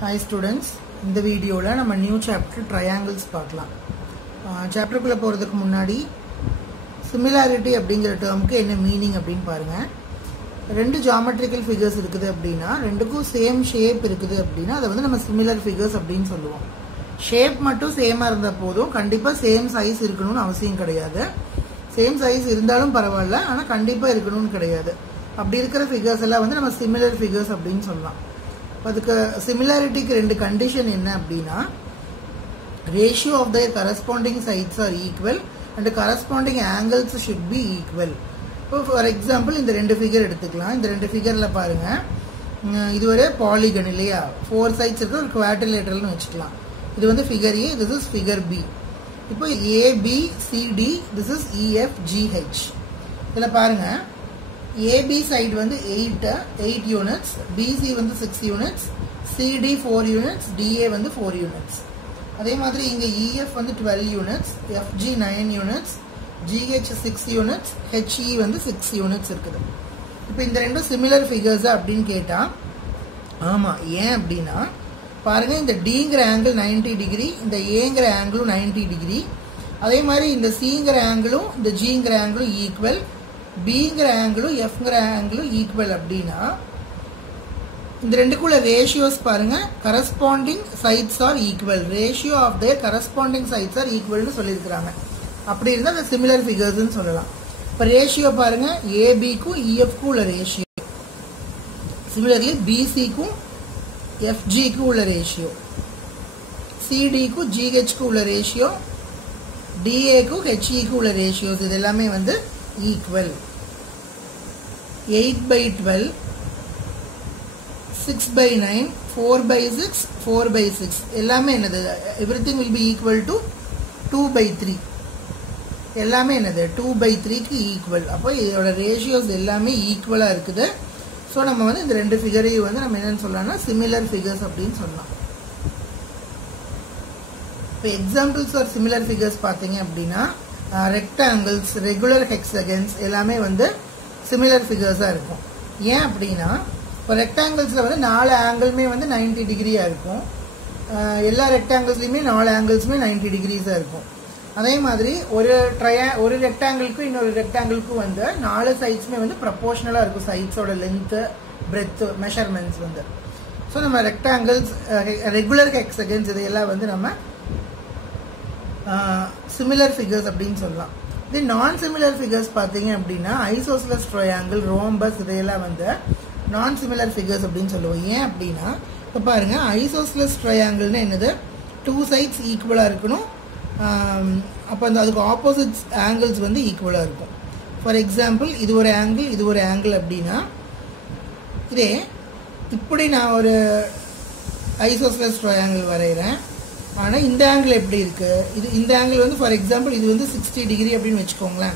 Hi students, in the video la nama new chapter triangles paakalam. Chapter kulla poradhukku munnadi similarity அப்படிங்கற termக்கு என்ன meaning அப்படினு பாருங்க. ரெண்டு geometrical figures இருக்குது அப்படினா ரெண்டுக்கும் சேம் ஷேப் இருக்குது அப்படினா அத வந்து நம்ம similar figures அப்படினு சொல்லுவோம். ஷேப் மட்டும் சேமா இருந்தா போதும், கண்டிப்பா சேம் சைஸ் இருக்கணும்னு அவசியம் கிடையாது. சேம் சைஸ் இருந்தாலும் பரவாயில்லை, ஆனா கண்டிப்பா இருக்கணும்னு கிடையாது. அப்படி இருக்கிற figures எல்லாம் வந்து நம்ம similar figures அப்படினு சொல்லலாம். அதுக்கு சிமிலாரிட்டிக்கு ரெண்டு கண்டிஷன் என்ன அப்படினா ratio of their corresponding sides are equal and corresponding angles should be equal. For example, இந்த ரெண்டு ஃபிகர் எடுத்துக்கலாம். இந்த ரெண்டு ஃபிகர்ல பாருங்க, இது ஒரு பாலிகன் இல்லையா, 4 sides இருக்கு, ஒரு குவாட்ரிலேட்டரல்னு வச்சுக்கலாம். இது வந்து figure A, this is figure B. இப்போ ABCD, this is EFGH. இதுல பாருங்க, AB side வந்து 8 units, BC வந்து 6 units, CD 4 units, DA வந்து 4 units. அதே மாதிரி இங்க EF வந்து 12 units, FG 9 units, GH 6 units, HE வந்து 6 units இருக்குது. இப்போ இந்த ரெண்டும் சிமிலர் ஃபிகர்ஸ் அப்படின்னு கேட்டா ஆமா. ஏன் அப்படின்னா பாருங்க, இந்த Dங்கிற ஆங்கிள் 90 டிகிரி, இந்த Aங்கிற ஆங்கிளும் 90 டிகிரி. அதே மாதிரி இந்த Cங்கிற ஆங்கிளும் இந்த Gங்கிற ஆங்கிளும் ஈக்குவல், Bங்கிற ஆங்கிளும் Fங்கிற ஆங்கிளும் ஈக்குவல் அப்படின்னா இந்த ரெண்டுக்குள்ள ரேஷியோஸ் பாருங்க, corresponding sides are equal. Ratio of their corresponding sides are ஈக்குவல்னு சொல்லியிருக்கிறாங்க. அப்படி இருந்தால் அந்த சிமிலர் ஃபிகர்ஸ்ன்னு சொல்லலாம். இப்போ ரேஷியோ பாருங்க, ஏபிக்கும் இஎஃப்க்கும் உள்ள ரேஷியோ, சிமிலர்லி பிசிக்கும் எஃப்ஜிக்கும் உள்ள ரேஷியோ, சிடிக்கும் ஜிஹெச்க்கும் உள்ள ரேஷியோ, டிஏக்கும் ஹெச்இக்கும் உள்ள ரேஷியோஸ் இது எல்லாமே வந்து ஈக்குவல். 8/12, 6/9, 4/6, 4/6 எல்லாமே என்னது, everything will be equal to 2/3. எல்லாமே என்னது 2/3க்கு ஈக்குவல். அப்போ இதோட ரேஷியோஸ் எல்லாமே ஈக்குவலா இருக்குது. ஸோ நம்ம வந்து இந்த ரெண்டு ஃபிகரையும் வந்து நம்ம என்னன்னு சொல்லலாம்னா சிமிலர் ஃபிகர்ஸ் அப்படின்னு சொல்லலாம். இப்போ எக்ஸாம்பிள்ஸ் ஆர் சிமிலர் ஃபிகர்ஸ் பார்த்தீங்க அப்படின்னா ரெக்டாங்கிள்ஸ், ரெகுலர் ஹெக்ஸகன்ஸ் எல்லாமே வந்து சிமிலர் ஃபிகர்ஸாக இருக்கும். ஏன் அப்படின்னா இப்போ ரெக்டாங்கிள்ஸில் வந்து 4 ஆங்கிளுமே வந்து 90 டிகிரியாக இருக்கும். எல்லா ரெக்டாங்கிள்ஸ்லையுமே 4 ஆங்கிள்ஸுமே 90 டிகிரிஸாக இருக்கும். அதே மாதிரி ஒரு ரெக்டாங்கிளுக்கும் இன்னொரு ரெக்டாங்கிளுக்கும் வந்து 4 சைட்ஸுமே வந்து ப்ரப்போர்ஷனலாக இருக்கும். சைட்ஸோட லென்த்து, பிரெத்து, மெஷர்மெண்ட்ஸ் வந்து. ஸோ நம்ம ரெக்டாங்கிள்ஸ், ரெகுலர் ஹெக்ஸகன்ஸ் இதையெல்லாம் வந்து நம்ம சிமிலர் ஃபிகர்ஸ் அப்படின்னு சொல்லலாம். இது நான் சிமிலர் ஃபிகர்ஸ் பார்த்தீங்க அப்படின்னா ஐசோஸ்லஸ் ட்ரையாங்கிள், ரோம்பஸ் இதையெல்லாம் வந்து நான் சிமிலர் ஃபிகர்ஸ் அப்படின்னு சொல்லுவோம். ஏன் அப்படின்னா இப்போ பாருங்க, ஐசோஸ்லஸ் ட்ரையாங்கிள்னு என்னது, 2 சைட்ஸ் ஈக்குவலாக இருக்கணும். அப்போ அந்த அதுக்கு ஆப்போசிட் ஆங்கிள்ஸ் வந்து ஈக்குவலாக இருக்கும். ஃபார் எக்ஸாம்பிள், இது ஒரு ஆங்கிள், இது ஒரு ஆங்கிள் அப்படின்னா இதே இப்படி நான் ஒரு ஐசோஸ்லஸ் ட்ரையாங்கிள் வரைகிறேன். ஆனால் இந்த ஆங்கிள் எப்படி இருக்கு, இந்த ஆங்கிள் வந்து ஃபார் எக்ஸாம்பிள் இது வந்து 60 டிகிரி அப்படின்னு வச்சுக்கோங்களேன்.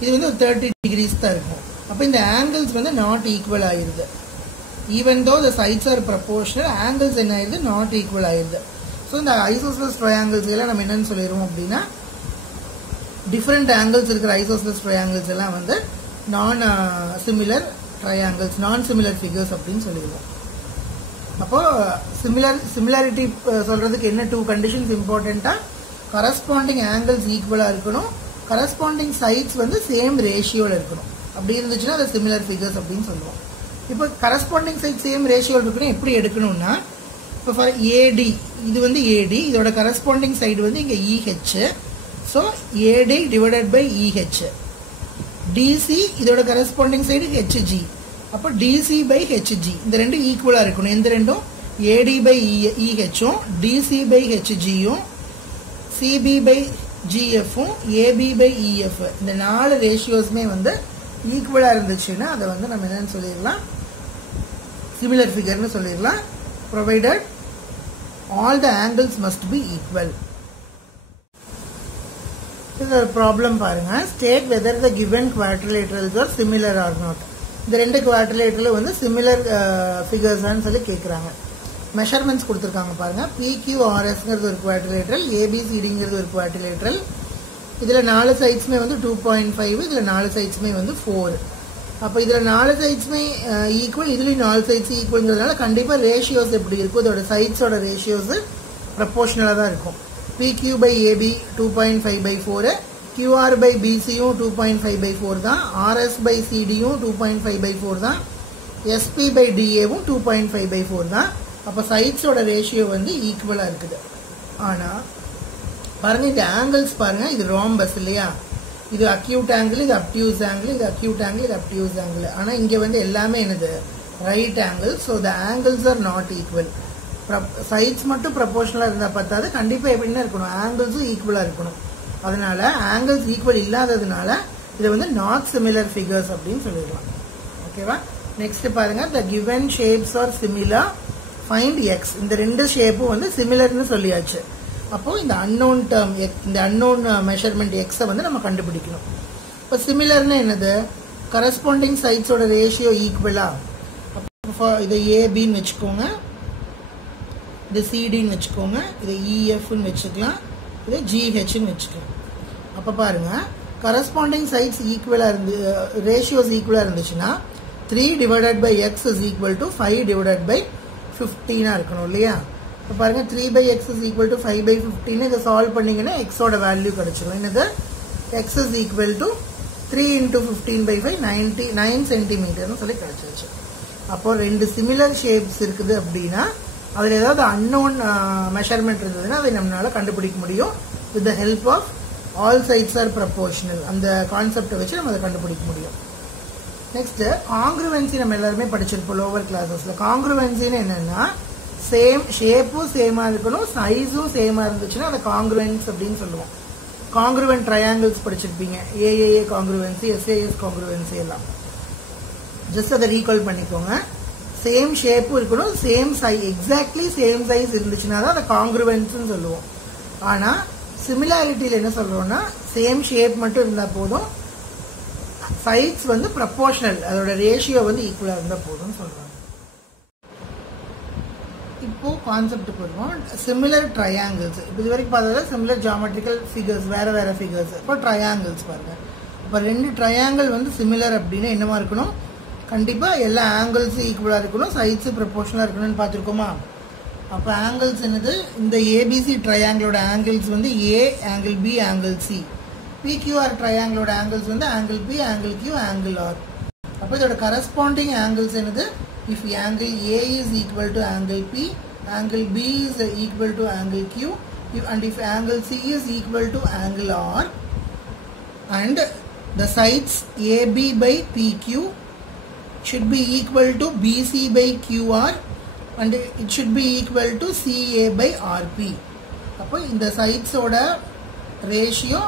இது வந்து ஒரு 30 டிகிரிஸ் தான் இருக்கும். அப்போ இந்த ஆங்கிள்ஸ் வந்து நாட் ஈக்குவல் ஆயிருது. Even though the sides are proportional, angles என்ன ஆயிருது, நாட் ஈக்குவல் ஆயிருது. ஸோ இந்த ஐசோஸ்லஸ் ட்ரையாங்கிள்ஸ் எல்லாம் நம்ம என்னன்னு சொல்லிடுவோம் அப்படின்னா டிஃப்ரெண்ட் ஆங்கிள்ஸ் இருக்கிற ஐசோஸ்லஸ் ட்ரையாங்கிள்ஸ் எல்லாம் வந்து non similar triangles, non similar figures அப்படின்னு சொல்லிடுவோம். அப்போ சிமிலாரிட்டி சொல்றதுக்கு என்ன 2 கண்டிஷன்ஸ் இம்பார்ட்டண்டா, கரஸ்பாண்டிங் ஆங்கிள்ஸ் ஈக்குவலா இருக்கணும், கரஸ்பாண்டிங் சைட்ஸ் வந்து சேம் ரேஷியோல இருக்கணும். அப்படி இருந்துச்சுன்னா அது சிமிலர் ஃபிகர்ஸ் அப்படின்னு சொல்லுவோம். இப்போ கரஸ்பாண்டிங் சைட் சேம் ரேஷியோல இருக்கணும். எப்படி எடுக்கணும்னா இப்போ ஃபார் ஏடி, இது வந்து ஏடி, இதோட கரஸ்பாண்டிங் சைடு வந்து இங்கே EH. So AD divided by EH. DC இதோட கரஸ்பாண்டிங் சைடு ஹெச்ஜி. அப்போ டிசி பை ஹெச்ஜி இந்த ரெண்டும் ஈக்குவலாக இருக்கணும். எந்த ரெண்டும், ஏடி பை இஹெச்சும், டிசி பை ஹெச்ஜியும், சிபி பை ஜிஎஃப்பும், ஏபி பை இஎஃப் இந்த 4 ரேஷியோஸுமே வந்து ஈக்குவலாக இருந்துச்சுன்னா அதை வந்து நம்ம என்னன்னு சொல்லிடலாம், சிமிலர் ஃபிகர்னு சொல்லிடலாம். Provided all the angles must be equal. This is a problem பாருங்க. State whether the given quadrilaterals are similar or not. இந்த ரெண்டு குவாட்ரிலேட்டரலும் வந்து சிமிலர் ஃபிகர்ஸ்னு சொல்லி கேட்குறாங்க. மெஷர்மெண்ட்ஸ் கொடுத்துருக்காங்க பாருங்க. PQRSங்கிறது ஒரு குவாட்ரிலேட்டரல், ABCDங்கிறது ஒரு குவாட்ரிலேட்டரல். இதில் 4 சைட்ஸுமே வந்து 2.5, இதில் 4 சைட்ஸுமே வந்து 4. அப்போ இதில் 4 சைட்ஸுமே ஈக்குவல், இதுலேயும் 4 சைட்ஸ் ஈக்குவல்ங்கிறதுனால கண்டிப்பாக ரேஷியோஸ் எப்படி இருக்கும், இதோட சைட்ஸோட ரேஷியோஸ் ப்ரப்போர்ஷனலாக தான் இருக்கும். PQ by AB 2.5/4, QR by BCயும் 2.5/4 தான், RS by CDயும் 2.5/4 தான், SP by DAவும் 2.5/4 தான். அப்போ சைட்ஸோட ரேஷியோ வந்து ஈக்குவலாக இருக்குது. ஆனால் பாருங்க, இந்த ஆங்கிள்ஸ் பாருங்க, இது ரோம்பஸ் இல்லையா, இது அக்யூட் ஆங்கிள், இது அப்டியூஸ் ஆங்கிள், இது அக்யூட் ஆங்கிள், இது அப்டியூஸ் ஆங்கிள். ஆனால் இங்கே வந்து எல்லாமே என்னது, right angle. So the angles are not equal. Sides மட்டும் ப்ரப்போர்ஷனலாக இருந்தால் பார்த்தாது, கண்டிப்பாக எப்படின்னா இருக்கணும், ஆங்கிள்ஸும் ஈக்குவலாக இருக்கணும். அதனால ஆங்கிள்ஸ் ஈக்குவல் இல்லாததுனால இதை வந்து நாட் சிமிலர் ஃபிகர்ஸ் அப்படின்னு சொல்லிடலாம். ஓகேவா? நெக்ஸ்ட் பாருங்க, the given shapes are similar, find X. இந்த ரெண்டு ஷேப்பும் வந்து சிமிலர்னு சொல்லியாச்சு. அப்போ இந்த அன்னோன் டேர்ம், இந்த அன்னோன் மெஷர்மெண்ட் எக்ஸை வந்து நம்ம கண்டுபிடிக்கணும். இப்போ சிமிலர்னு என்னது, கரஸ்பாண்டிங் சைட்ஸோட ரேஷியோ ஈக்குவலா. அப்போ இதை ஏபின்னு வச்சுக்கோங்க, இது சிடின்னு வச்சுக்கோங்க, இதை இஎஃப்னு வச்சுக்கலாம், இதை ஜிஹெச்னு வச்சுக்கலாம். அப்போ பாருங்க, கரஸ்பாண்டிங் சைட்ஸ் ஈக்குவலாக இருந்து ரேஷியோஸ் ஈக்குவலாக இருந்துச்சுன்னா 3 divided by x is equal to 5 divided by 15 இருக்கணும் இல்லையா? இப்போ பாருங்க, 3/x is equal to 5/15. இதை சால்வ் பண்ணீங்கன்னா எக்ஸோட வேல்யூ கிடைச்சிடும். என்னது, x is equal to 3 into 15/5 99 சென்டிமீட்டர்னு சொல்லி கிடைச்சிருச்சு. அப்போ ரெண்டு சிமிலர் ஷேப்ஸ் இருக்குது அப்படின்னா அதில் ஏதாவது அன்னோன் மெஷர்மெண்ட் இருந்ததுன்னா அதை நம்மளால கண்டுபிடிக்க முடியும். With the help of all sides are proportional, அந்த கான்செப்டை வச்சு நம்ம அதை கண்டுபிடிக்க முடியும். நெக்ஸ்ட் காங்க்ருவன்சி நம்ம எல்லாருமே படிச்சிருப்போம் லோவர் கிளாஸஸ்ல. காங்க்ருவன்சின்னு என்னன்னா, சேம் ஷேப்பும் சேமா இருக்கணும், சைஸும் சேமா இருந்துச்சுன்னா அதை காங்க்ருவன்ஸ் அப்படின்னு சொல்லுவோம். காங்க்ருவன்ட் ட்ரையாங்கிள்ஸ் படிச்சிருப்பீங்க, ஏஏஏ காங்க்ருவன்சி, எஸ்ஏஎஸ் காங்க்ருவன்சி எல்லாம். ஜஸ்ட் அதை ரீகால் பண்ணிக்கோங்க. சேம் ஷேப்பும் இருக்கணும், same size, exactly same size இருந்துச்சுன்னா தான் அதை காங்க்ருவன்ஸ்னு சொல்லுவோம். ஆனா சிமிலாரிட்டியில் என்ன சொல்றோம்னா, சேம் ஷேப் மட்டும் இருந்தா போதும், சைட்ஸ் வந்து ப்ரப்போர்ஷனல், அதோட ரேஷியோ வந்து ஈக்குவலா இருந்தா போதும்னு சொல்றாங்க. இப்போ கான்செப்டுக்கு வருவோம். சிமிலர் ட்ரையாங்கிள்ஸ், இப்போ இது வரைக்கும் பார்த்ததுல சிமிலர் ஜியாமெட்ரிக்கல் ஃபிகர்ஸ், வேற வேற ஃபிகர்ஸ். இப்போ ட்ரையாங்கிள்ஸ் பாருங்க. இப்போ ரெண்டு ட்ரையாங்கிள் வந்து சிமிலர் அப்படின்னா என்னவா இருக்கணும், கண்டிப்பா எல்லா ஆங்கிள்ஸும் ஈக்குவலா இருக்கணும், சைட்ஸ் ப்ரப்போர்ஷனலா இருக்கணும்னு பார்த்துருக்கோமா? அப்போ ஆங்கிள்ஸ் என்னது, இந்த ஏபிசி ட்ரையாங்கிளோட ஆங்கிள்ஸ் வந்து A, angle B, angle C. PQR ட்ரையாங்கிளோட ஆங்கிள்ஸ் வந்து angle B, angle Q, angle R. அப்போ இதோட கரஸ்பாண்டிங் ஆங்கிள்ஸ் என்னது, if angle A is equal to angle P, angle B is equal to angle Q, and if angle C is equal to angle R, and the sides AB by PQ should be equal to BC by QR, and it should be equal to CA by RP. அப்போ இந்த சைட்ஸோட ratio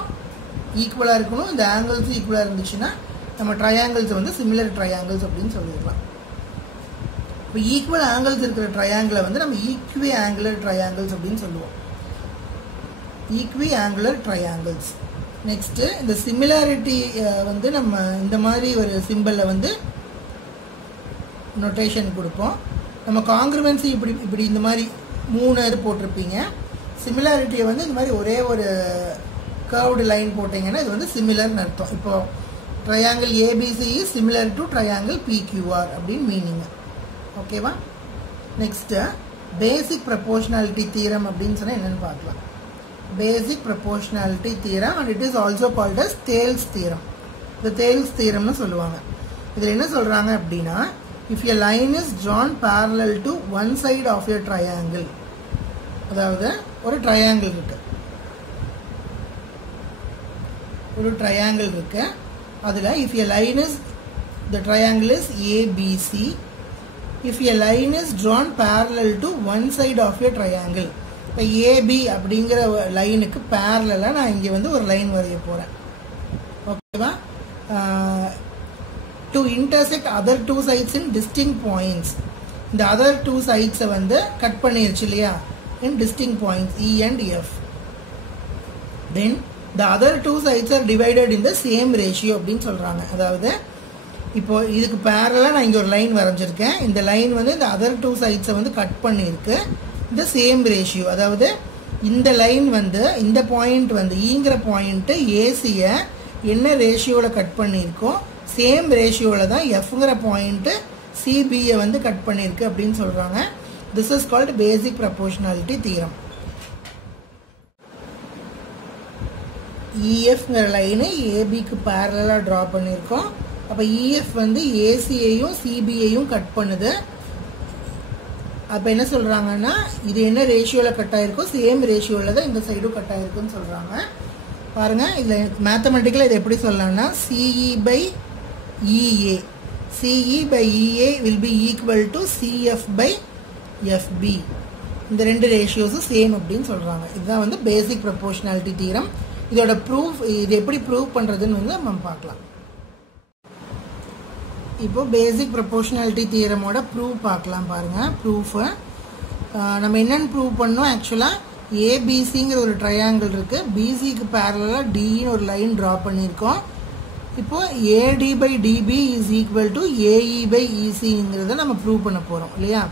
ஈக்குவலாக இருக்கணும், இந்த angles ஈக்குவலாக இருந்துச்சுன்னா நம்ம triangles வந்து similar triangles அப்படின்னு சொல்லிடலாம். இப்போ ஈக்குவல் ஆங்கிள்ஸ் இருக்கிற ட்ரையாங்கிளை வந்து நம்ம ஈக்வி ஆங்குலர் ட்ரையாங்கிள்ஸ் அப்படின்னு சொல்லுவோம். Equi angular triangles. நெக்ஸ்ட் இந்த சிமிலாரிட்டி வந்து நம்ம இந்த மாதிரி ஒரு சிம்பிளில் வந்து நோட்டேஷன் கொடுப்போம். நம்ம காங்க்ருவன்சி இப்படி இந்த மாதிரி 3 இது போட்டிருப்பீங்க. சிமிலாரிட்டியை வந்து இந்த மாதிரி ஒரே ஒரு கர்வ்டு லைன் போட்டிங்கன்னா இது வந்து சிமிலர்னு அர்த்தம். இப்போ triangle ABC is similar to triangle PQR அப்படின்னு மீனிங். ஓகேவா? நெக்ஸ்ட் பேசிக் ப்ரப்போர்ஷனாலிட்டி தியரம் அப்படின்னு சொன்னால் என்னன்னு பார்க்கலாம். Basic proportionality theorem, and it is also called as Thales theorem. இந்த தேல்ஸ் தியரம்னு சொல்லுவாங்க. இதில் என்ன சொல்றாங்க அப்படின்னா, if a line is drawn parallel to one side of a triangle, அதாவது ஒரு ட்ரையாங்கிள் இருக்கு, அதுல if a line is, the triangle is ABC, if a line is drawn parallel to one side of a triangle, இப்போ AB அப்படிங்கிற லைனுக்கு பேரலா நான் இங்க வந்து ஒரு லைன் வரைய போறேன். ஓகேவா? to intersect other two sides in distinct points. இந்த other two sides வந்து கட் பண்ணிருச்சு இல்லையா, in distinct points E and F. Then the other two sides are divided in the same ratio அப்படின்னு சொல்றாங்க. அதாவது இப்போ இதுக்கு பேரலா நான் இங்க ஒரு லைன் வரைஞ்சிருக்கேன். இந்த லைன் வந்து இந்த other two sides வந்து கட் பண்ணிருக்கு இந்த சேம் ரேஷியோ. அதாவது இந்த லைன் வந்து இந்த பாயிண்ட் வந்து ஈங்கிற பாயிண்ட் ஏசிய என்ன ரேஷியோல கட் பண்ணிருக்கோ சேம் ரேஷியோவில் தான் எஃப்ங்கிற பாயிண்ட்டு சிபியை வந்து கட் பண்ணியிருக்கு அப்படின்னு சொல்கிறாங்க. This is called basic proportionality theorem. இஎஃப்ங்கிற லைனை ஏபிக்கு பேரலாக ட்ரா பண்ணியிருக்கோம். அப்போ இஎஃப் வந்து ஏசியையும் சிபியையும் கட் பண்ணுது. அப்போ என்ன சொல்கிறாங்கன்னா இது என்ன ரேஷியோவில் கட் ஆகிருக்கோ சேம் ரேஷியோவில் தான் இந்த சைடும் கட் ஆகிருக்குன்னு சொல்கிறாங்க. பாருங்கள், இதில் மேத்தமெட்டிக்கலாக இது எப்படி சொல்லலாம்னா CE by EA, CE by EA will be equal to CF by FB. இந்த ரெண்டு ரேஷியோஸும் சேம் அப்படின்னு சொல்கிறாங்க. இதுதான் வந்து பேசிக் ப்ரப்போர்ஷனாலிட்டி தியரம். இதோட ப்ரூஃப், இது எப்படி ப்ரூவ் பண்ணுறதுன்னு வந்து நம்ம பார்க்கலாம். இப்போ பேசிக் ப்ரப்போர்ஷனாலிட்டி தியரமோட ப்ரூவ் பார்க்கலாம். பாருங்கள் ப்ரூஃபை நம்ம என்னென்னு ப்ரூவ் பண்ணோம். ஆக்சுவலாக ஏபிசிங்கிற ஒரு ட்ரையாங்கிள் இருக்குது. பிசிக்கு பேரலாக டின்னு ஒரு லைன் ட்ரா பண்ணியிருக்கோம். இப்போது AD by DB is equal to AE by இசிங்கிறத நம்ம ப்ரூவ் பண்ண போகிறோம் இல்லையா.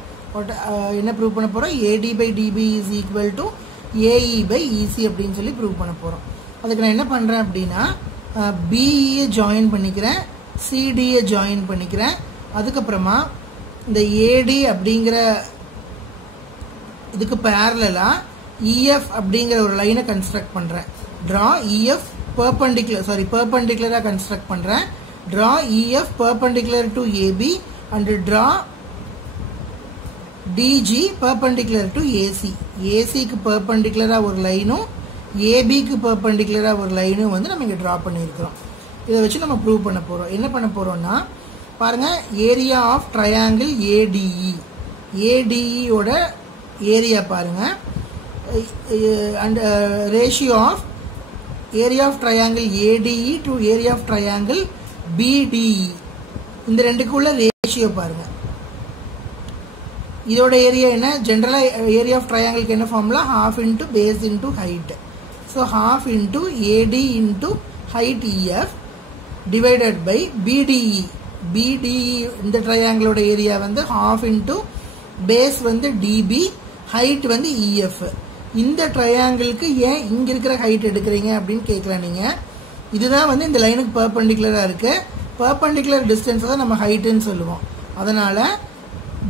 என்ன ப்ரூவ் பண்ண போகிறோம்? AD by DB is equal to AE by EC அப்படின்னு சொல்லி ப்ரூவ் பண்ண போகிறோம். அதுக்கு நான் என்ன பண்ணுறேன் அப்படின்னா பிஇயை ஜாயின் பண்ணிக்கிறேன், சிடியை ஜாயின் பண்ணிக்கிறேன். அதுக்கப்புறமா இந்த ஏடி அப்படிங்கிற இதுக்கு பேரலாக இஎஃப் அப்படிங்கிற ஒரு லைனை கன்ஸ்ட்ரக்ட் பண்ணுறேன். ட்ரா இஎஃப் பெர்பெண்டிகுலராக கன்ஸ்ட்ரக்ட் பண்ணுறேன். Draw EF perpendicular to AB and draw DG perpendicular to AC. ஏசிக்கு பெர்பெண்டிகுலராக ஒரு லைனும் ஏபிக்கு பெர்பெண்டிகுலராக ஒரு லைனும் வந்து நம்ம இங்கே ட்ரா பண்ணியிருக்கிறோம். இதை வச்சு நம்ம ப்ரூவ் பண்ண போகிறோம். என்ன பண்ண போகிறோம்னா பாருங்கள், ஏரியா ஆஃப் ட்ரையாங்கிள் ஏடிஇ, ஏடிஇயோட ஏரியா பாருங்கள், and ratio of area of triangle ADE to area of triangle BDE, இந்த ரெண்டுக்குள்ள ரேஷியோ பாருங்கள். இதோட ஏரியா என்ன? ஜென்ரலாக ஏரியா ஆஃப் ட்ரையாங்கிளுக்கு என்ன formula? Half into base into height. So half into AD into height EF divided by BDE. BDE இந்த ட்ரையாங்கிளோட ஏரியா வந்து ஹாஃப் இன்ட்டு பேஸ் வந்து டிபி, ஹைட் வந்து இஎஃப். இந்த ட்ரையாங்கிளுக்கு ஏன் இங்கே இருக்கிற ஹைட் எடுக்கிறீங்க அப்படின்னு கேட்கலாம் நீங்கள். இதுதான் வந்து இந்த லைனுக்கு பெர்பெண்டிகுலராக இருக்குது. பெர்பெண்டிகுலர் டிஸ்டன்ஸை தான் நம்ம ஹைட்டுன்னு சொல்லுவோம். அதனால்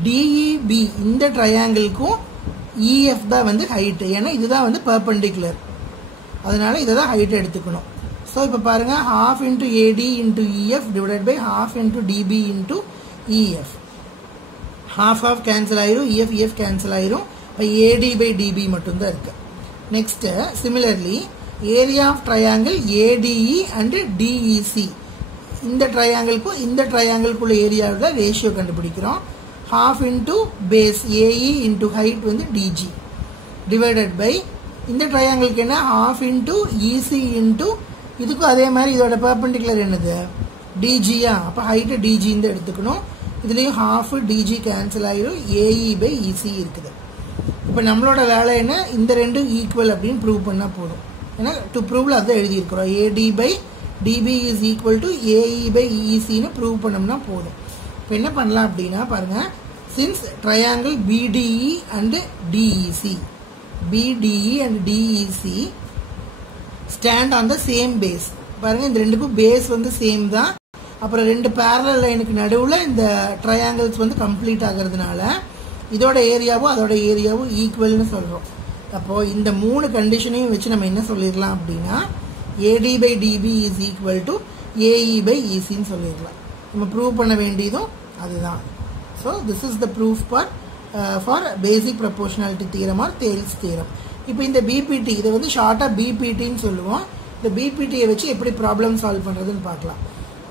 டிஇபி இந்த ட்ரையாங்கிளுக்கும் இஎஃப் தான் வந்து ஹைட்டு, ஏன்னா இதுதான் வந்து பெர்பெண்டிகுலர். அதனால இதை தான் ஹைட் எடுத்துக்கணும். ஸோ இப்போ பாருங்கள், half into AD into EF divided by half into DB into EF. Half of cancel ஆயிரும், இஎஃப் கேன்சல் ஆயிரும். இப்போ ஏடி பை டிபி மட்டும்தான் இருக்குது. Next similarly area of triangle ADE and DEC, இந்த ட்ரையாங்கிளுக்கும் இந்த ட்ரையாங்கிளுக்குள்ள ஏரியாவில் ரேஷியோ கண்டுபிடிக்கிறோம். Half into base AE into height வந்து டிஜி டிவைடட் பை இந்த ட்ரையாங்கிளுக்கு என்ன? ஹாஃப் இன்ட்டு இசி இன்ட்டு இதுக்கும் அதே மாதிரி இதோட பெர்பெண்டிகுலர் என்னது? டிஜியா. அப்போ ஹைட்டு டிஜின்னு எடுத்துக்கணும். இதுலேயும் ஹாஃப் டிஜி கேன்சல் ஆகிடும், ஏஇ பை இசி இருக்குது. இப்போ நம்மளோட வேலை என்ன? இந்த ரெண்டும் ஈக்குவல் அப்படின்னு ப்ரூவ் பண்ணால் போதும். ஏன்னா டு ப்ரூவில் அதான் எழுதியிருக்கிறோம். AD by DB is equal to AE by இசின்னு ப்ரூவ் பண்ணோம்னா போதும். இப்போ என்ன பண்ணலாம் அப்படின்னா பாருங்கள், since triangle BDE and DEC, BDE and DEC stand on the same base. பாருங்கள், இந்த ரெண்டுக்கும் பேஸ் வந்து சேம் தான். அப்புறம் ரெண்டு பேரலல் லைனுக்கு நடுவில் இந்த ட்ரையாங்கிள்ஸ் வந்து கம்ப்ளீட் ஆகிறதுனால இதோட ஏரியாவும் அதோட ஏரியாவும் ஈக்குவல்னு சொல்கிறோம். அப்போது இந்த மூணு கண்டிஷனையும் வச்சு நம்ம என்ன சொல்லிடலாம் அப்படின்னா AD by DB is equal to AE by இசின்னு சொல்லிடலாம். நம்ம ப்ரூவ் பண்ண வேண்டியதும் அதுதான். So this is the proof for basic proportionality theorem or Thales theorem. இப்போ இந்த பிபிடி, இதை வந்து ஷார்ட்டாக பிபிடின்னு சொல்லுவோம். இந்த பிபிடியை வச்சு எப்படி ப்ராப்ளம் சால்வ் பண்ணுறதுன்னு பார்க்கலாம்.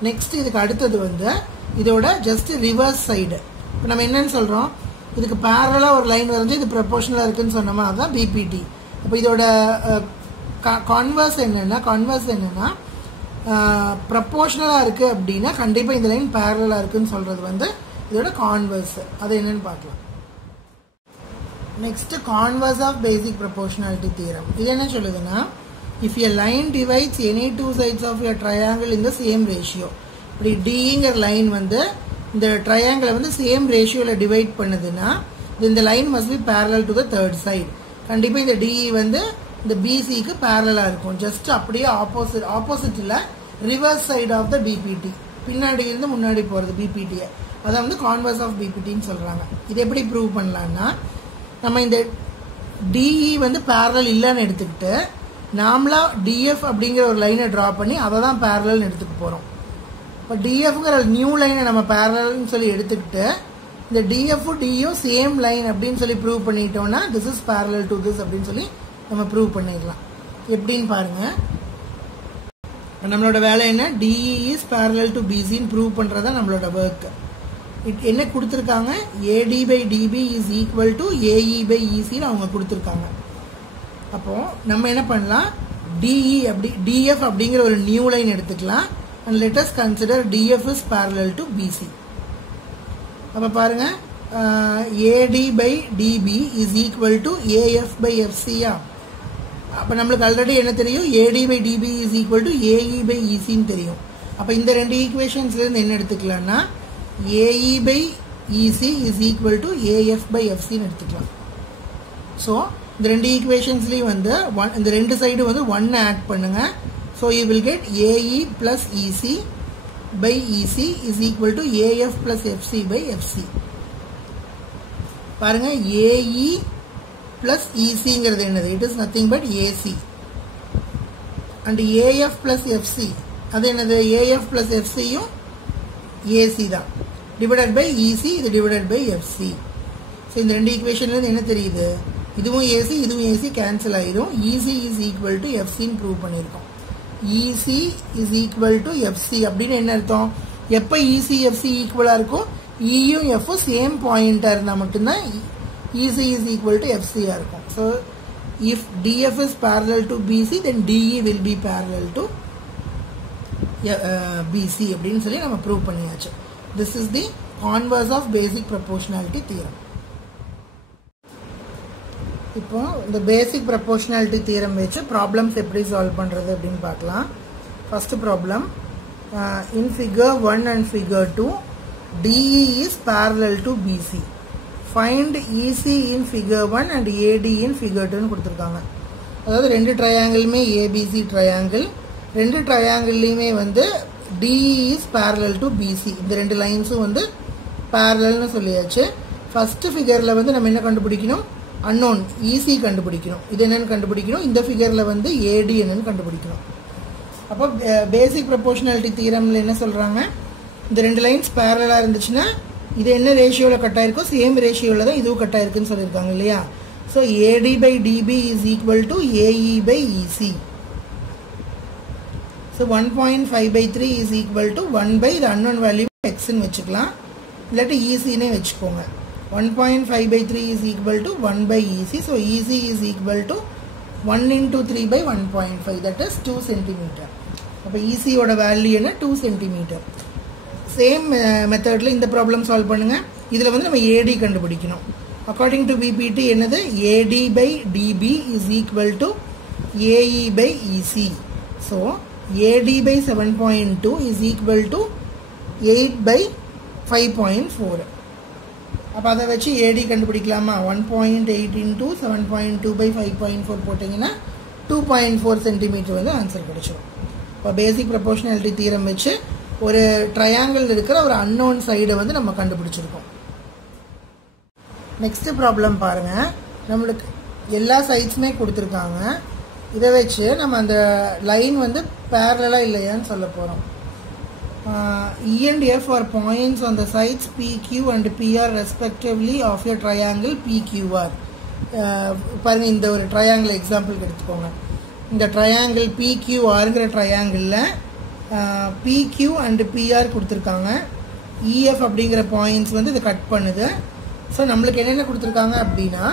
நெக்ஸ்ட் இதுக்கு அடுத்தது வந்து இதோட ஜஸ்ட் ரிவர்ஸ் சைடு. இப்போ நம்ம என்னன்னு சொல்கிறோம்? இதுக்கு பேரலாக ஒரு லைன் வரைஞ்சி இது ப்ரப்போர்ஷனலாக இருக்குன்னு சொன்னோமா, அதுதான் பிபிடி. இப்போ இதோட கான்வர்ஸ் என்னென்னா ப்ரப்போர்ஷனலாக இருக்குது அப்படின்னா கண்டிப்பாக இந்த லைன் பேரலாக இருக்குன்னு சொல்கிறது வந்து இதோட கான்வர்ஸ். அது என்னன்னு பார்க்கலாம். Next converse of basic proportionality theorem. இது என்ன சொல்லுதுன்னா, if a line divides any two sides of a triangle in the same ratio, இப்படி டிங்கிற லைன் வந்து இந்த ட்ரையாங்கிளை வந்து சேம் ரேஷியோவில் டிவைட் பண்ணுதுன்னா இந்த line must be parallel to the third side. கண்டிப்பாக இந்த டிஇ வந்து இந்த பிசிக்கு பேரலாக இருக்கும். ஜஸ்ட் அப்படியே ஆப்போசிட்டில் reverse side of the BPT. பின்னாடி இருந்து முன்னாடி போகிறது பிபிடியை, அதை வந்து கான்வர்ஸ் ஆஃப் பிபிடின்னு சொல்கிறாங்க. இது எப்படி ப்ரூவ் பண்ணலான்னா, நம்ம இந்த டிஇ வந்து பேரலல் இல்லைன்னு எடுத்துக்கிட்டு நாமளாக டிஎஃப் அப்படிங்கிற ஒரு லைனை ட்ரா பண்ணி அதை தான் பேரலல்னு எடுத்துக்க போகிறோம். இப்போ டிஎஃப்ங்கிற நியூ லைனை நம்ம பேரலல்னு சொல்லி எடுத்துக்கிட்டு இந்த டிஎஃப் டியும் சேம் லைன் அப்படின்னு சொல்லி ப்ரூவ் பண்ணிட்டோம்னா this is parallel to this அப்படின்னு சொல்லி நம்ம ப்ரூவ் பண்ணிடலாம். எப்படின்னு பாருங்க, நம்மளோட வேலை என்ன, டிஇ இஸ் பேரலல் டு பிசின்னு ப்ரூவ் பண்ணுறதா நம்மளோட ஒர்க். என்ன கொடுத்துருக்காங்க, AD by DB is equal to AE by இசின்னு அவங்க கொடுத்துருக்காங்க. அப்போ நம்ம என்ன பண்ணலாம், டிஇ அப்படி டிஎஃப் அப்படிங்கிற ஒரு நியூ லைன் எடுத்துக்கலாம். And let us consider DF is parallel to BC. அப்போ பாருங்க, AD by DB is equal to AF by எஃப்சியா. அப்போ நம்மளுக்கு ஆல்ரெடி என்ன தெரியும், AD by DB is equal to AE by இசின்னு தெரியும். அப்போ இந்த ரெண்டு ஈக்குவேஷன்ஸ்லேருந்து என்ன எடுத்துக்கலாம்னா AE by EC is equal to AF by எஃப்சின்னு எடுத்துக்கலாம். ஸோ இந்த ரெண்டு ஈக்குவேஷன்ஸ்லேயும் வந்து இந்த ரெண்டு சைடு வந்து 1 ஆட் பண்ணுங்க. So you will get AE plus EC by EC is equal to AF plus FC by FC. பாருங்க, AE plus EC ங்கிறது என்னது, it is nothing but AC. and AF plus FC அது என்னது, AF plus FC யும் AC தான், divided by EC இது divided by FC. So இந்த ரெண்டு ஈக்குவேஷன்லேருந்து என்ன தெரியுது, இதுவும் AC இதுவும் AC கேன்சல் ஆயிரும். EC is equal to FC ன்னு ப்ரூவ் பண்ணியிருக்கோம். EC is equal to FC அப்படின்னு என்ன அர்த்தம், எப்போ EC FC ஈக்குவலாக இருக்கும், Eயும் F சேம் பாயிண்டாக இருந்தால் மட்டும்தான் EC is equal to FCயாக இருக்கும். So if DF is parallel to BC then DE will be parallel to BC அப்படின்னு சொல்லி நம்ம ப்ரூவ் பண்ணியாச்சு. This is the converse of basic proportionality theorem. இப்போ இந்த பேசிக் ப்ரொபோர்ஷனாலிட்டி தியரம் வச்சு ப்ராப்ளம்ஸ் எப்படி solve பண்ணுறது அப்படின்னு பார்க்கலாம். First problem, in figure 1 and figure 2 DE is parallel to BC. Find EC in figure 1 and AD in figure 2ன்னு கொடுத்துருக்காங்க. அதாவது ரெண்டு ட்ரையாங்கிளுமே ஏபிசி ட்ரையாங்கிள், ரெண்டு ட்ரையாங்கிள்லையுமே வந்து DE is parallel to BC. இந்த ரெண்டு லைன்ஸும் வந்து பேரலல்னு சொல்லியாச்சு. ஃபர்ஸ்ட் ஃபிகரில் வந்து நம்ம என்ன கண்டுபிடிக்கணும், அன்னோன் ஈஸி கண்டுபிடிக்கணும். இது என்னன்னு கண்டுபிடிக்கணும், இந்த ஃபிகரில் வந்து ஏடி என்னன்னு கண்டுபிடிக்கணும். அப்போ பேசிக் ப்ரொபோர்ஷனாலிட்டி தியரம்ல என்ன சொல்கிறாங்க, இந்த ரெண்டு லைன்ஸ் பேரலாக இருந்துச்சுன்னா இது என்ன ரேஷியோவில் கட் ஆயிருக்கோ சேம் ரேஷியோவில் தான் இதுவும் கட் ஆயிருக்குன்னு சொல்லியிருக்காங்க இல்லையா. So AD by DB is equal to AE by EC. So 1.5/3 is equal to 1 by இது அன்னோன் வேல்யூ எக்ஸ்ன்னு வச்சுக்கலாம், இல்லாட்டி ஈஸின்னே வச்சுக்கோங்க. 1.5/3 is equal to 1 by EC. So EC is equal to 1 into 3 by 1.5, that is 2 cm. அப்போ EC ஓட value என்ன, 2 cm. Same மெத்தட்ல இந்த ப்ராப்ளம் சால்வ் பண்ணுங்க. இதில் வந்து நம்ம AD கண்டுபிடிக்கணும். அக்கார்டிங் டு பிபிடி என்னது, AD by DB is equal to AE by EC. So AD by 7.2 is equal to 8 by 5.4. அப்போ அதை வச்சு ஏடி கண்டுபிடிக்கலாமா, 1.8 into 7.2 by 5.4 போட்டிங்கன்னா 2.4 சென்டிமீட்டர் வந்து ஆன்சர் கிடைச்சிடும். இப்போ பேசிக் ப்ரொபோர்ஷனாலிட்டி தியரம் வச்சு ஒரு ட்ரையாங்கிள் இருக்கிற ஒரு அன்னோன் சைடை வந்து நம்ம கண்டுபிடிச்சிருக்கோம். நெக்ஸ்ட் ப்ராப்ளம் பாருங்க, நம்மளுக்கு எல்லா சைட்ஸுமே கொடுத்துருக்காங்க. இதை வச்சு நம்ம அந்த லைன் வந்து பேரலாக இல்லையான்னு சொல்ல போகிறோம். E and F are points on the sides PQ and PR respectively of a triangle PQR. பாருங்க, இந்த ஒரு ட்ரையாங்கிள் எக்ஸாம்பிள் எடுத்துக்கோங்க. இந்த ட்ரையாங்கிள் PQRங்கிற ட்ரையாங்கிளில் PQ அண்ட் PR கொடுத்துருக்காங்க. EF அப்படிங்கிற பாயிண்ட்ஸ் வந்து இதை கட் பண்ணுது. ஸோ நம்மளுக்கு என்னென்ன கொடுத்துருக்காங்க அப்படின்னா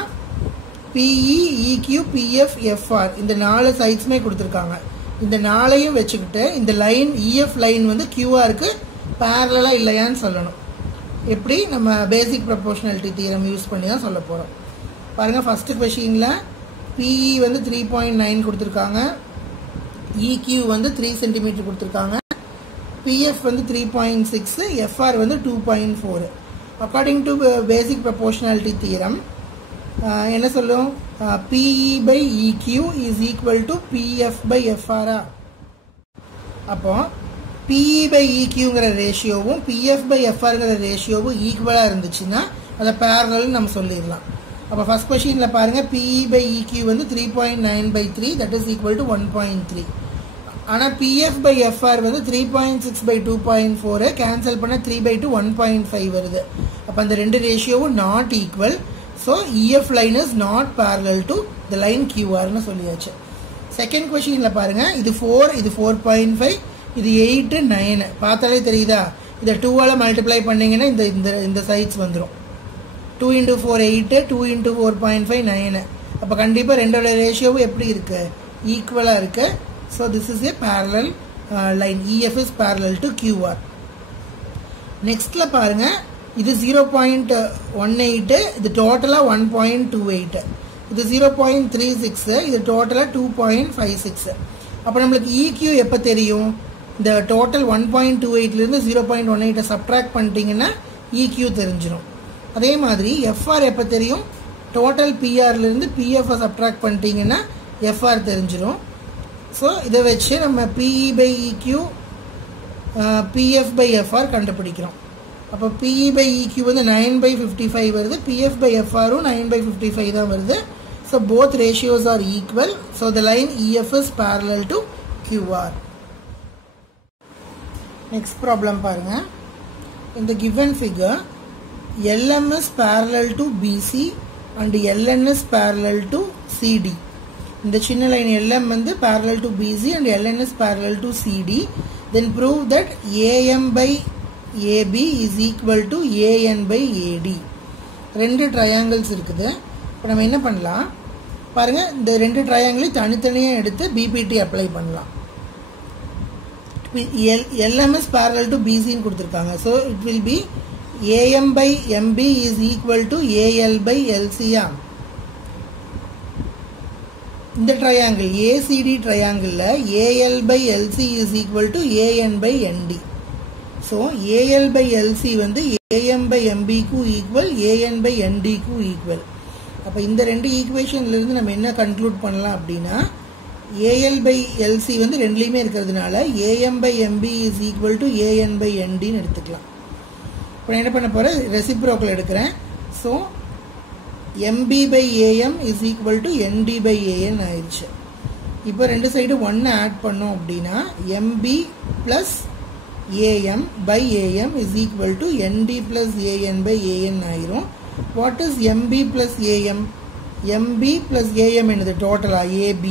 PE, EQ, PF, FR இந்த 4 சைட்ஸுமே கொடுத்துருக்காங்க. இந்த 4ஐயும் வச்சுக்கிட்டு இந்த லைன் EF லைன் வந்து QRக்கு பேரலாக இல்லையான்னு சொல்லணும். எப்படி, நம்ம பேசிக் ப்ரொபோர்ஷனாலிட்டி தியரம் யூஸ் பண்ணி தான் சொல்ல போகிறோம். பாருங்கள், ஃபஸ்ட்டு கொஷினில் PE வந்து 3.9 கொடுத்துருக்காங்க, EQ வந்து 3 சென்டிமீட்டர் கொடுத்துருக்காங்க, PF வந்து 3.6, FR வந்து 2.4. According to basic proportionality theorem என்ன சொல்லும், PE by EQ is equal to PF by FR. அப்போ PE by EQங்கிற ரேஷியோவும் PF by FRங்கிற ரேஷியோவும் ஈக்குவலாக இருந்துச்சுன்னா அதை பேரலல்னு நம்ம சொல்லிடலாம். அப்போ ஃபர்ஸ்ட் கொஷினில் பாருங்கள், PE by EQ வந்து 3.9/3, தட் இஸ் ஈக்குவல் டு 1.3. ஆனால் PF by FR வந்து 3.6/2.4 கேன்சல் பண்ண 3/2 1.5 வருது. அப்போ அந்த ரெண்டு ரேஷியோவும் not equal. So EF line is not parallel to the line QRன்னு சொல்லியாச்சு. செகண்ட் கொஷினில் பாருங்கள், இது 4, இது 4.5, இது 8, 9 பார்த்தாலே தெரியுதா? இதை 2ஆல் மல்டிப்ளை பண்ணிங்கன்னா இந்த சைட்ஸ் வந்துடும். 2 × 4 8, 2 × 4.5 9. அப்போ கண்டிப்பாக ரெண்டோட ரேஷியோவும் எப்படி இருக்கு? ஈக்குவலாக இருக்கு. So this is a parallel line. EF is parallel to QR. நெக்ஸ்ட்டில் பாருங்கள், இது 0.18, இது டோட்டலாக 1.28, இது 0.36, இது டோட்டலாக 2.56. அப்போ நம்மளுக்கு EQ எப்போ தெரியும்? இந்த டோட்டல் 1.28லேருந்து 0.18 சப்ட்ராக்ட் பண்ணிட்டீங்கன்னா EQ தெரிஞ்சிடும். அதே மாதிரி FR எப்போ தெரியும்? டோட்டல் PRலேருந்து PF சப்ட்ராக்ட் பண்ணிட்டீங்கன்னா FR தெரிஞ்சிடும். ஸோ இதை வச்சு நம்ம PE by EQ PF by FR கண்டுபிடிக்கிறோம். அப்போ PE by EQ வந்து 9/55 வருது, PF by FRவும் 9/55 தான் வருது. So both ratios R equal. So the line EF is parallel to QR. Next problem பாருங்க. இந்த given figure LM is parallel to BC and LN is parallel to CD. இந்த சின்ன line LM வந்து parallel to BC and LN is parallel to CD. Then prove that AM by AB is equal to AN by AD. ரெண்டு triangles இருக்குது. இப்போ நம்ம என்ன பண்ணலாம் பாருங்க, இந்த ரெண்டு ட்ரையாங்கிளையும் தனித்தனியாக எடுத்து BPT அப்ளை பண்ணலாம். LM is parallel to BC ன்னு கொடுத்துருக்காங்க. So it will be AM by MB is equal to AL by LC. இந்த triangle ACD ட்ரையாங்கிளில் AL by LC is equal to AN by ND. So AL by LC வந்து AM by MB க்கு equal, AN by ND க்கு equal. அப்போ இந்த ரெண்டு ஈக்குவேஷன்லேருந்து நம்ம என்ன conclude பண்ணலாம் அப்படின்னா, AL by LC வந்து ரெண்டுலேயுமே இருக்கிறதுனால AM by MB is equal to AN by NDன்னு எடுத்துக்கலாம். இப்போ நான் என்ன பண்ண போகிறேன், ரெசிப்ரோக்கல் எடுக்கிறேன். So MB by AM is equal to ND by AN ஆயிடுச்சு. இப்போ ரெண்டு சைடு 1 ஆட் பண்ணோம் அப்படின்னா MB plus AM by AM is equal to ND plus AN by AN ஆயிரும். What is MB plus AM? MB plus AM என்னது? டோட்டலா AB.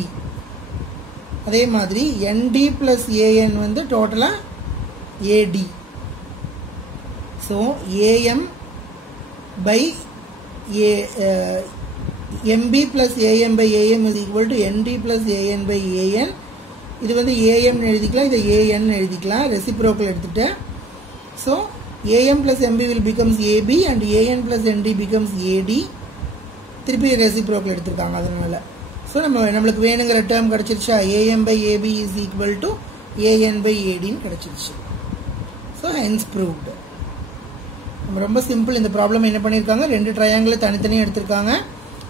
அதே மாதிரி ND plus AN வந்து டோட்டலா AD. So AM by MB plus AM by AM is equal to ND plus AN by AN. இது வந்து AM எழுதிக்கலாம், இதை AN எழுதிக்கலாம். ரெசிப்ரோக்கல் எடுத்துட்டு so AM plus MB will becomes AB and AN plus ND becomes AD. திருப்பி reciprocal எடுத்திருக்காங்க அதனால. So நம்மளுக்கு வேணுங்கிற டேர்ம் கிடச்சிருச்சா? AM by AB is equal to AN by ADன்னு கிடச்சிருச்சு. So hence proved. நம்ம ரொம்ப சிம்பிள். இந்த ப்ராப்ளம் என்ன பண்ணியிருக்காங்க, ரெண்டு ட்ரையாங்கிளை தனித்தனியாக எடுத்திருக்காங்க,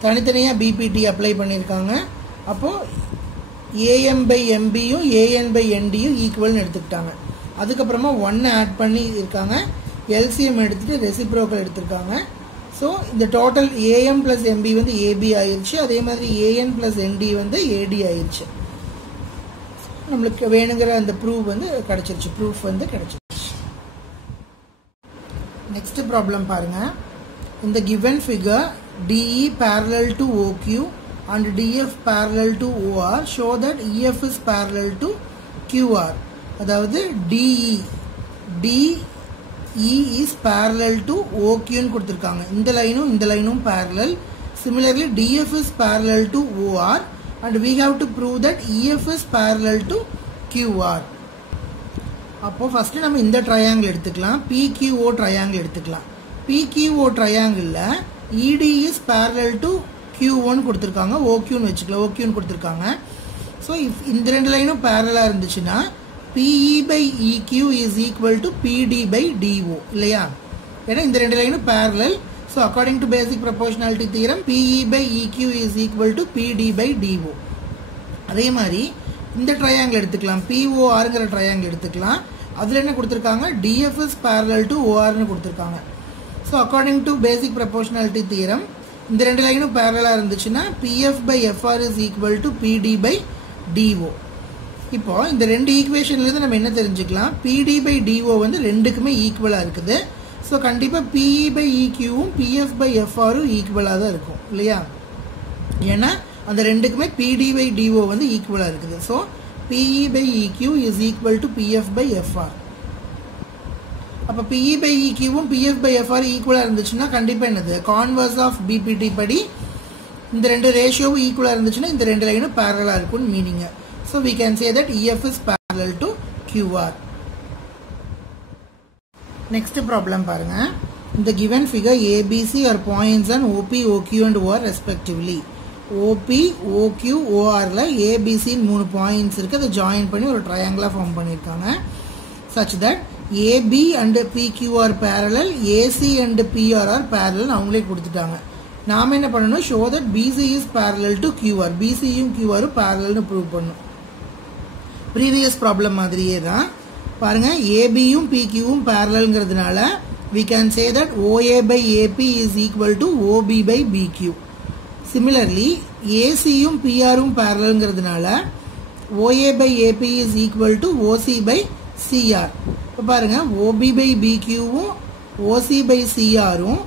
தனித்தனியாக BPT அப்ளை பண்ணியிருக்காங்க. அப்போது AM by MBயும் AN by NDயும் ஈக்குவல்னு எடுத்துக்கிட்டாங்க. அதுக்கப்புறமா 1 ஆட் பண்ணி இருக்காங்க, LCM எடுத்துகிட்டு ரெசிப்ரோக்கல் எடுத்திருக்காங்க. ஸோ இந்த டோட்டல் AM plus MB வந்து AB ஆயிடுச்சு. அதே மாதிரி AN plus ND வந்து AD ஆயிடுச்சு. நம்மளுக்கு வேணுங்கிற அந்த ப்ரூஃப் வந்து கிடச்சிருச்சு, ப்ரூஃப் வந்து கிடச்சிருச்சு. நெக்ஸ்ட் ப்ராப்ளம் பாருங்க. இந்த given figure DE parallel to OQ and DF parallel to OR show that EF is parallel to QR. அதாவது DE is parallel to OQ ன்னு கொடுத்துருக்காங்க. இந்த லைனும் parallel. Similarly DF is parallel to OR and we have to prove that EF is parallel to QR. அப்போ first நம்ம இந்த triangle எடுத்துக்கலாம், PQO triangle எடுத்துக்கலாம். PQO ட்ரையாங்கிளில் ED is parallel to Q1 கொடுத்துருக்காங்க, OQன்னு வச்சுக்கலாம், OQன்னு கொடுத்துருக்காங்க. ஸோ இந்த ரெண்டு லைனும் பேரலாக இருந்துச்சுன்னா PE by EQ is equal to PD by DO இல்லையா? ஏன்னா இந்த ரெண்டு லைனும் parallel. So according to basic proportionality theorem PE by EQ is equal to PD by DO. அதே மாதிரி இந்த ட்ரையாங்கிள் எடுத்துக்கலாம், PORங்கிற ட்ரையாங்கிள் எடுத்துக்கலாம். அதில் என்ன கொடுத்துருக்காங்க, DF is parallel to ORன்னு கொடுத்துருக்காங்க. So according to basic proportionality theorem இந்த ரெண்டு லைனும் பேரலாக இருந்துச்சுன்னா PF by FR is equal to PD by DO. இப்போ இந்த ரெண்டு ஈக்குவேஷன்லேருந்து நம்ம என்ன தெரிஞ்சுக்கலாம், PD by DO வந்து ரெண்டுக்குமே ஈக்குவலாக இருக்குது. ஸோ கண்டிப்பாக PE by EQவும் PF by FRவும் ஈக்குவலாக தான் இருக்கும் இல்லையா, ஏன்னா அந்த ரெண்டுக்குமே PD by DO வந்து ஈக்குவலாக இருக்குது. So PE by EQ is equal to PF by FR. அப்போ PE by EQவும் PF by FR ஈக்குவலாக இருந்துச்சுன்னா கண்டிப்பாக என்னது, கான்வர்ஸ் ஆஃப் BPT படி இந்த ரெண்டு ரேஷியோவும் ஈக்குவலாக இருந்துச்சுன்னா இந்த ரெண்டு லைனும் பேரலாக இருக்கும்னு meaning. So we can say that EF is parallel to QR. Next problem பாருங்க. இந்த given figure ABC are points on OP, OQ and OR respectively. OP, OQ, ORல ABC 3 points இருக்கு. அதை ஜாயின் பண்ணி ஒரு ட்ரையாங்கிளா ஃபார்ம் பண்ணியிருக்காங்க. such that AB and PQ are parallel, AC and PR are parallel அவங்களே கொடுத்துட்டாங்க. நாம என்ன பண்ணணும், show that BC is parallel to QR. BCயும் QRம் parallelனு ப்ரூவ் பண்ணணும். ப்ரீவியஸ் ப்ராப்ளம் மாதிரியே தான் பாருங்க, ABயும் PQவும் parallelங்கிறதுனால we can say that OA by AP is equal to OB by BQ. Similarly, ACயும் PRயும் parallelங்கிறதுனால OA by AP is equal to OC by CR. இப்போ பாருங்க, OB by BQவும் OC by CRவும்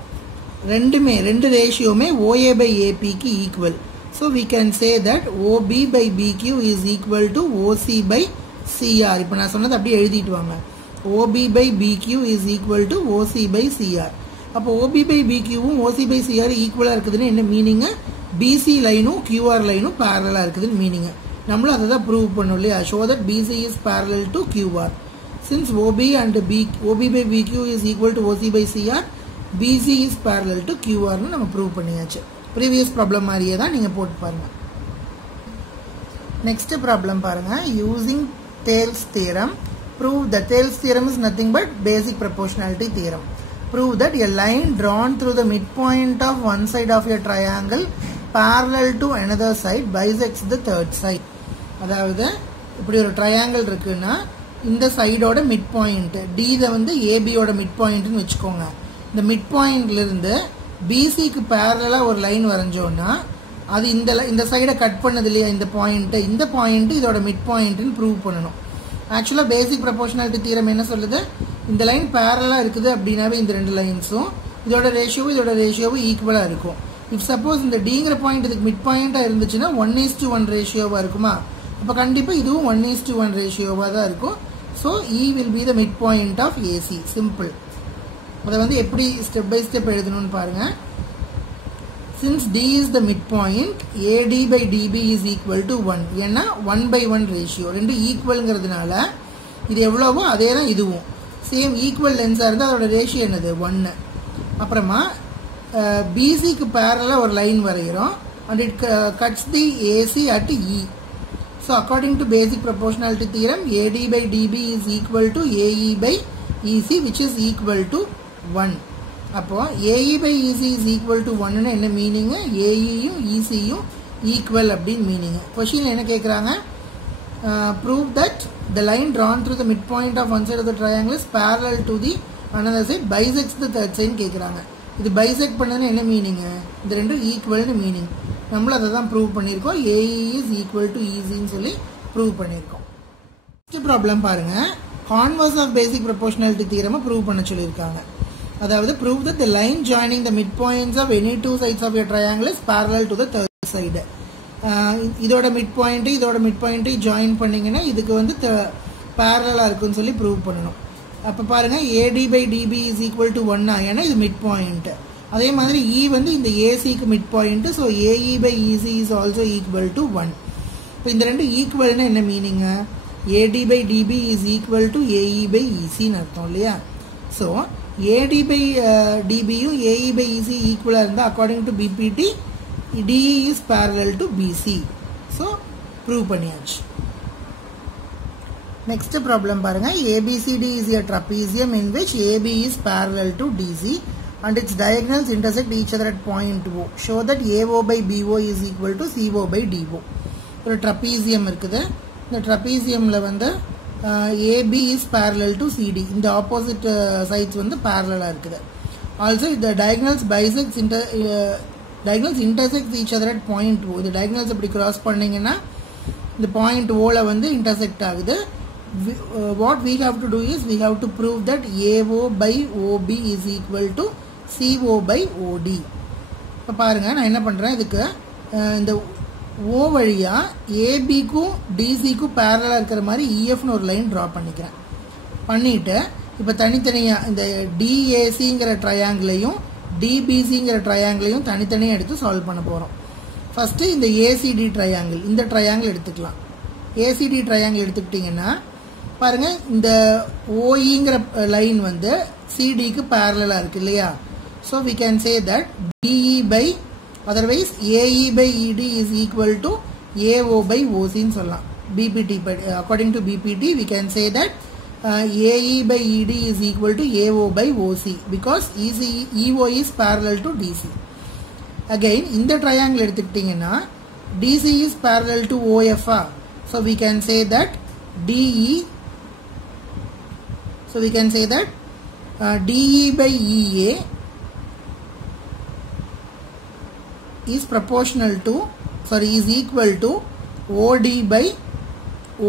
ரெண்டு ரேஷியோமே OA by APக்கு equal. So we can say that OB by BQ is equal to OC by CR. இப்போ நான் சொன்னது அப்படியே எழுதிட்டு வாங்க. OB by BQ is equal to OC by CR. அப்போ OB by BQவும் OC by CR ஈக்குவலாக இருக்குதுன்னு என்ன மீனிங், BC லைனும் QR லைனும் பேரலாக இருக்குதுன்னு மீனிங். நம்மளும் அதை தான் ப்ரூவ் பண்ணோம் இல்லையா, show that BC is parallel to QR. Since OB by BQ is equal to OC by CR, BC is parallel to QR னு நம்ம ப்ரூவ் பண்ணியாச்சு. ப்ரீவியஸ் ப்ராப்ளம் மாதிரியே தான் நீங்கள் போட்டு பாருங்க. நெக்ஸ்ட் ப்ராப்ளம் பாருங்க. Using Thales theorem, prove the Thales theorem is nothing but basic proportionality theorem. Prove that a line drawn through the midpoint of one side of a triangle parallel to another side bisects the third side. அதாவது இப்படி ஒரு triangle இருக்குன்னா இந்த சைடோட mid point D வந்து ABயோட mid பாயிண்ட்னு வச்சுக்கோங்க. இந்த mid பாயிண்ட்ல இருந்து BCக்கு பேரலா ஒரு லைன் வரைஞ்சோம்னா அது இந்த சைடை கட் பண்ணது இல்லையா, இந்த பாயிண்ட் இதோட மிட் பாயிண்ட்னு ப்ரூவ் பண்ணணும். ஆக்சுவலா பேசிக் ப்ரொபோர்ஷனாலிட்டி தியரம் என்ன சொல்லுது, இந்த லைன் பேரலா இருக்குது அப்படின்னாவே இந்த ரெண்டு லைன்ஸும் இதோட ரேஷியோவும் ஈக்குவலா இருக்கும். இஃப் சப்போஸ் இந்த Dங்கிற பாயிண்ட் இதுக்கு மிட் பாயிண்டா இருந்துச்சுன்னா 1:1 ரேஷியோவா இருக்குமா, அப்ப கண்டிப்பா இதுவும் 1:1 ரேஷியோவா தான் இருக்கும். So E will be the midpoint of AC. Simple. அதை வந்து எப்படி ஸ்டெப் பை ஸ்டெப் எழுதணும்னு பாருங்க. Since D is the midpoint, AD by DB is equal to 1. ஏன்னா 1/1 ரேஷியோ ரெண்டு ஈக்குவல்ங்கிறதுனால இது எவ்வளவோ அதே தான் இதுவும் சேம் ஈக்குவல் லென்ஸா இருந்தால் அதோட ரேஷியோ என்னது 1. அப்புறமா BCக்கு பேரலா ஒரு லைன் வரைகிறோம் and it cuts the AC at E. So according to basic proportionality theorem, AD by DB is equal to AE by EC, which is equal to 1. அப்போ AE by EC is equal to 1 ன்னு என்ன meaning, AEயும் ECயும் equal அப்படின்னு meaning. Question என்ன கேட்குறாங்க, prove that the line drawn through the midpoint of one side of the triangle is parallel to the another side bisects the third side கேட்குறாங்க. இது bisect பண்ணதுன்னு என்ன meaning, இந்த ரெண்டும் ஈக்குவல்னு மீனிங். நம்மளும் அதை தான் ப்ரூவ் பண்ணியிருக்கோம். AE is equal to ECன்னு சொல்லி ப்ரூவ் பண்ணியிருக்கோம். நெக்ஸ்ட் ப்ராப்ளம் பாருங்க. கான்வர்ஸ் ஆஃப் பேசிக் ப்ரொபோர்ஷனாலிட்டி தியரமை ப்ரூவ் பண்ண சொல்லியிருக்காங்க. அதாவது prove that the line joining the midpoints of any two sides of a triangle is parallel to the third side. இதோட mid point join பண்ணீங்கன்னா இதுக்கு வந்து பேரலா இருக்குன்னு சொல்லி ப்ரூவ் பண்ணணும். அப்ப பாருங்க, AD by DB is equal to 1 ஏன்னா இது மிட் பாயிண்ட். அதே மாதிரி E வந்து இந்த ACக்கு mid point. So AE by EC is also equal to 1. இப்போ இந்த ரெண்டு ஈக்குவல்னா என்ன meaning, AD by DB is equal to AE by ECன்னு அர்த்தம் இல்லையா. So AD by DBயும் AE by EC ஈக்குவலாக இருந்தால் according to BPT DE is parallel to BC. So prove பண்ணியாச்சு. Next problem பாருங்க. ABCD is a trapezium in which AB is parallel to DC and its diagonals intersect each other at point O. Show that AO by BO is equal to CO by DO. ஒரு trapezium இருக்குது. இந்த ட்ரபீசியமில் வந்து AB is parallel to CD. இந்த opposite sides வந்து parallel இருக்குது. Also the diagonals intersect each other at point O. இந்த diagonals அப்படி cross பண்ணீங்கன்னா இந்த point O ல வந்து intersect ஆகுது. What we have to do is we have to prove that AO by OB is equal to CO by OD. இப்போ பாருங்க நான் என்ன பண்றேன் இதுக்கு இந்த O வழியா AB க்கும் DC க்கும் parallel இருக்கிற மாதிரி EF னு ஒரு லைன் டிரா பண்ணிக்கிறேன். பண்ணிட்டு இப்போ தனித்தனியா இந்த DACங்கிற ட்ரையாங்கிளையும் DBCங்கிற ட்ரையாங்கிளையும் தனித்தனியா எடுத்து சால்வ் பண்ண போறோம். ஃபர்ஸ்ட் இந்த ACD ட்ரையாங்கிள் இந்த ட்ரையாங்கிள் எடுத்துக்கலாம். ACD ட்ரையாங்கிள் எடுத்துக்கிட்டீங்கன்னா பாருங்க இந்த OEங்கிற லைன் வந்து CD க்கு parallel இருக்கு இல்லையா? So we can say that DE by otherwise AE by ED is equal to AO by OC ன்னு சொல்லலாம். BPT according to BPT we can say that AE by ED is equal to AO by OC because EO is parallel to DC. Again இந்த triangle எடுத்துக்கிட்டீங்கன்னா DC is parallel to OF. So we can say that DE DE by EA is proportional to is equal to OD by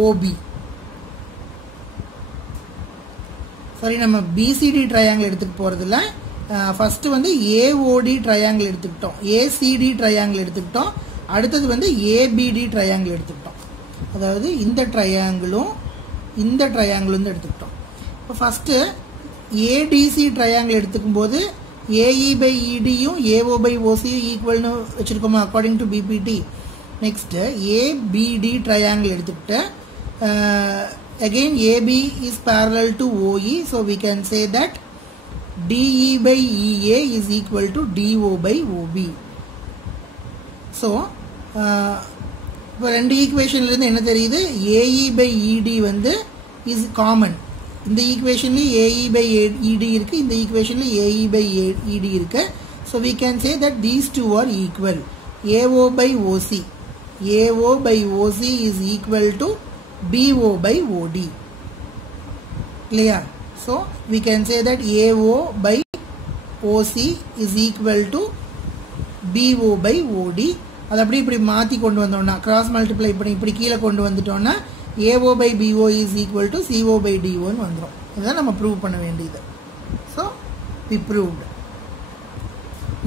OB. சரி நம்ம BCD triangle எடுத்துக்க போறதுல first வந்து AOD triangle எடுத்துக்கிட்டோம், ACD triangle எடுத்துக்கிட்டோம், அடுத்தது வந்து ABD ட்ரையாங்கிள் எடுத்துக்கிட்டோம். அதாவது இந்த ட்ரையாங்கிளும் இந்த ட்ரையாங்கிளும் எடுத்துக்கிட்டோம். இப்போ ஃபர்ஸ்ட் ADC ட்ரையாங்கிள் எடுத்துக்கும்போது AE by ED யும் AO by OC ஈக்குவல்னு வச்சிருக்கோமா according to BPT. Next ABD triangle எடுத்துக்கிட்டு again AB is parallel to OE, so we can say that DE by EA is equal to DO by OB. So இப்போ ரெண்டு ஈக்குவேஷன்ல இருந்து என்ன தெரியுது, AE by ED வந்து is common. இந்த ஈக்குவேஷன்ல AE by ED இருக்கு, இந்த ஈக்குவேஷன்ல AE by ED இருக்கு. So we can say that these two are equal. AO by OC is equal to BO by OD. Clear? So we can say that AO by OC is equal to BO by OD. அது அப்படி இப்படி மாத்தி கொண்டு வந்தோம்னா cross multiply பண்ணி இப்படி கீழே கொண்டு வந்துட்டோம்னா AO by BO is equal to CO by DO ன்னு வந்துரும். இத நம்ம ப்ரூவ் பண்ண வேண்டியது. So we proved.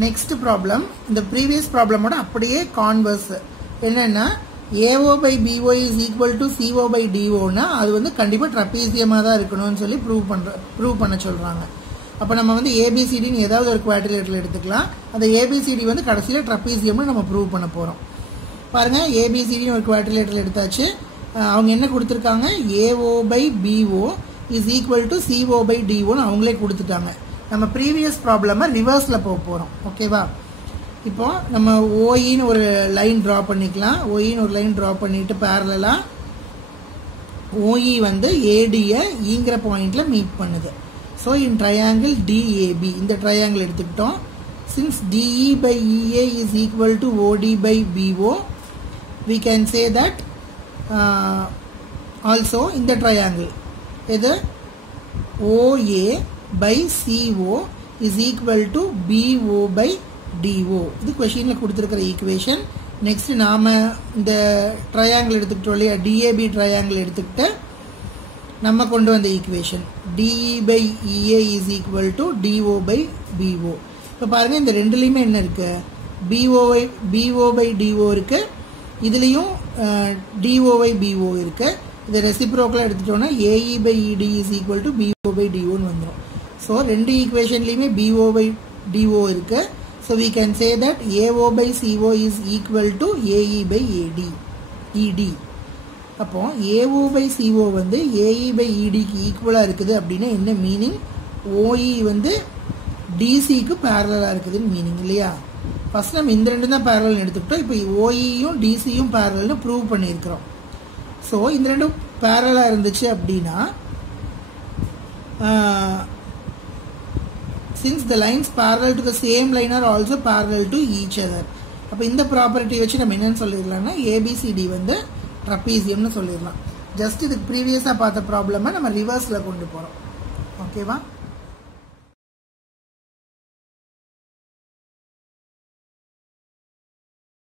Next problem, இந்த previous problem ஓட அப்படியே கான்வர்ஸ் என்னன்னா AO by BO is equal to CO by DO னா அது வந்து கண்டிப்பா ட்ரபீசியமா தான் இருக்கணும்னு சொல்லி ப்ரூவ் பண்ண சொல்றாங்க. அப்ப நம்ம வந்து ABCD ன்னு ஏதாவது ஒரு குவாட்ரிலேட்டரல் எடுத்துக்கலாம். அந்த ABCD வந்து கடைசில ட்ரபீசியம்னு நம்ம ப்ரூவ் பண்ண போறோம். பாருங்க ABCD ன்னு ஒரு குவாட்ரிலேட்டரல் எடுத்தாச்சு. அவங்க என்ன கொடுத்திருக்காங்க, AO by BO is equal to CO by DO ன்னு அவங்களே கொடுத்துட்டாங்க. நம்ம previous ப்ராப்ளம ரிவர்ஸ்ல போறோம். ஓகேவா? இப்போ நம்ம OE ன்னு ஒரு லைன் டிரா பண்ணிக்கலாம். OE ன்னு ஒரு லைன் டிரா பண்ணிட்டு parallel-ஆ OE வந்து AD ய ஈங்கற பாயிண்ட்ல மீட் பண்ணுது. So in triangle DAB இந்த ட்ரையாங்கிள் எடுத்துக்கிட்டோம். Since DE by EA is equal to OD by BO, we can say that also in the triangle இது OA by CO is equal to BO by DO. இது क्वेश्चनல கொடுத்திருக்கிற equation. Next நாம இந்த triangle எடுத்துக்கிட்டோம் இல்லையா, DAB triangle எடுத்துக்கிட்டு நம்ம கொண்டு வந்த equation DE by EA is equal to DO by BO. இப்போ பாருங்க இந்த ரெண்டுலயுமே என்ன இருக்கு, BO by DO இருக்கு, இதுலயும் DO by BO இருக்கு. இத ரெசிப்ரோக்கலா எடுத்துட்டோம்னா AE by ED is equal to BO by DO ன்னு வந்துரும். சோ ரெண்டு ஈக்குவேஷன்லயுமே BO by DO இருக்கு. So we can say that AO by CO is equal to AE by ED. அப்போ AO by CO வந்து AE by ED க்கு ஈக்குவலா இருக்குது அப்படினா என்ன மீனிங், OE வந்து DC க்கு parallel-ஆ இருக்குதுன்னு மீனிங் இல்லையா? ஃபர்ஸ்ட் நம்ம இந்த ரெண்டு தான் parallel எடுத்துக்கிட்டோம். இப்போ OE யும் DC யும் parallel-னு ப்ரூவ் பண்ணியிருக்கிறோம். சோ இந்த ரெண்டும் parallel-ஆ இருந்துச்சு அப்படினா since the lines parallel to the same line are also parallel to each other. அப்ப இந்த ப்ராப்பர்ட்டி வச்சு நம்ம என்னன்னு சொல்லிரலாம்னா ABCD வந்து ட்ரபீசியம்னு சொல்லிரலாம். ஜஸ்ட் இதுக்கு ப்ரீவியஸாக பார்த்த ப்ராப்ளமை நம்ம ரிவர்ஸில் கொண்டு போகிறோம். ஓகேவா?